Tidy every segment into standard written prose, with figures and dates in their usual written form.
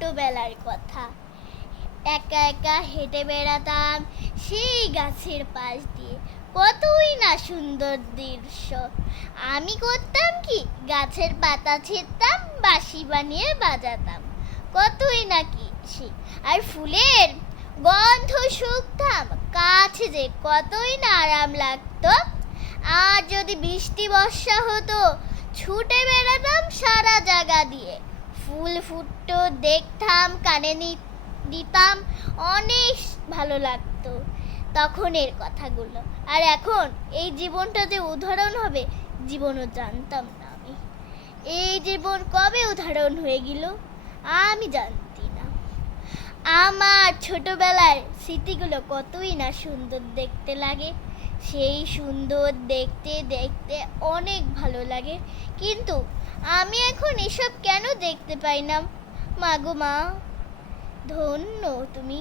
ছোটবেলার কথা। একা একা হেঁটে বেড়াতাম সেই গাছের পাশ দিয়ে, কতই না সুন্দর দৃশ্য। আমি করতাম কি, গাছের পাতা ছিঁড়তাম, বাঁশি বানিয়ে বাজাতাম, কতই না কিছু। আর ফুলের গন্ধ শুকতাম, কাছে যে কতই না আরাম লাগতো। আর যদি বৃষ্টি বর্ষা হতো, ছুটে বেড়াতাম সারা জায়গা দিয়ে, ফুল ফুটতো দেখতাম, কানে দিতাম, অনেক ভালো লাগতো তখনের কথাগুলো। আর এখন এই জীবনটা যে উদাহরণ হবে, জীবনও জানতাম না আমি। এই জীবন কবে উদাহরণ হয়ে গেল আমি জানতি না। আমার ছোটবেলার স্মৃতিগুলো কতই না সুন্দর দেখতে লাগে, সেই সুন্দর দেখতে দেখতে অনেক ভালো লাগে। কিন্তু আমি এখন এসব কেন দেখতে পাই না? মা গো মা, ধন্য তুমি,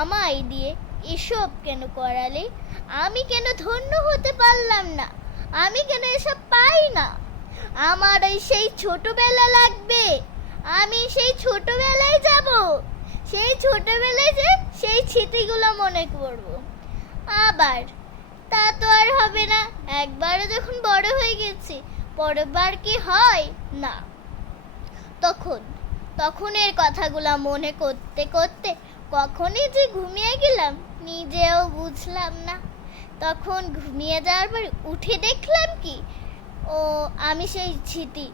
আমায় দিয়ে এসব কেন করালে? আমি কেন ধন্য হতে পারলাম না? আমি কেন এসব পাই না? আমার ওই সেই ছোটবেলা লাগবে, আমি সেই ছোটবেলায় যাব, সেই ছোটবেলায় যে সেই স্মৃতিগুলো মনে করব আবার। তা তো আর হবে না, একবারও যখন বড় হয়ে গেছি, পরেরবার কি হয় না। তখনের কথাগুলো মনে করতে করতে কখনই যে ঘুমিয়ে গেলাম নিজেও বুঝলাম না। তখন ঘুমিয়ে যাওয়ার পর উঠে দেখলাম কি, ও আমি সেই স্মৃতি